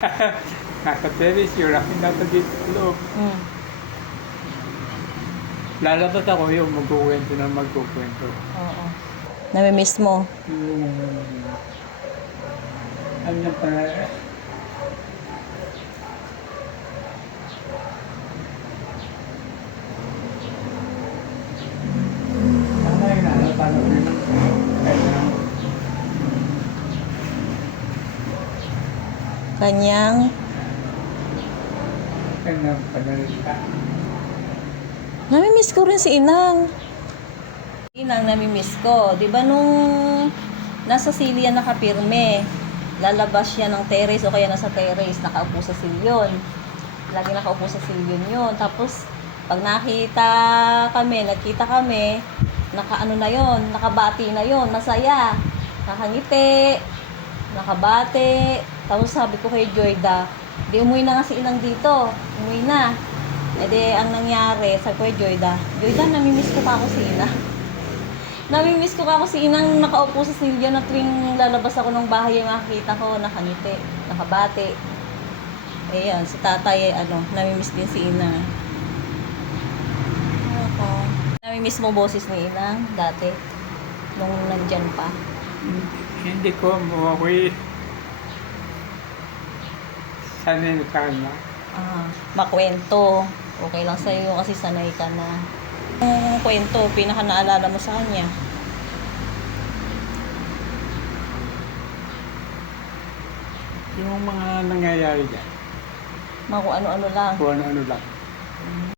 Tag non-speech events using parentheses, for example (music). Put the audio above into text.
nasa terrace yun, ako nasa dito sa loob. Mm. Lalabas ako yung magkukwento na magkukwento. Oo. Namimiss mo? Yung... Ano na. Tama yun, ano, paano ko yun? Kaya, Kanyang? Namimiss ko rin si Inang. Inang namimiss ko. Di ba nung nasa silya nakapirme, lalabas siya ng terrace o kaya nasa terrace, nakaupo sa silyon. Lagi nakaupo sa silyon yun. Tapos, pag nakita kami, nagkita kami, nakaano na yon nakabati na yon masaya. Nakangiti, nakabate. Tapos sabi ko kay Joyda, di umuwi na nga si Inang dito. Umuwi na. E di, ang nangyari, sabi ko kay Joyda, Joyda, namimiss ko pa ako si Ina. (laughs) namimiss ko pa ako si Inang nakaupo sa silya na tuwing lalabas ako ng bahay makikita ko, nakangiti, nakabate. Eh yan, si tatay, eh, ano, namimiss din si Ina. Ako. Namimiss mo boses ni Inang dati, nung nandyan pa. Hindi, ko mo ako'y sanay na sa kanya. Ah, makwento. Okay lang sa'yo kasi sanay ka na. Yung kwento, pinaka naalala mo sa kanya. Yung mga nangyayari dyan, Mga kung ano-ano lang. kung ano-ano lang.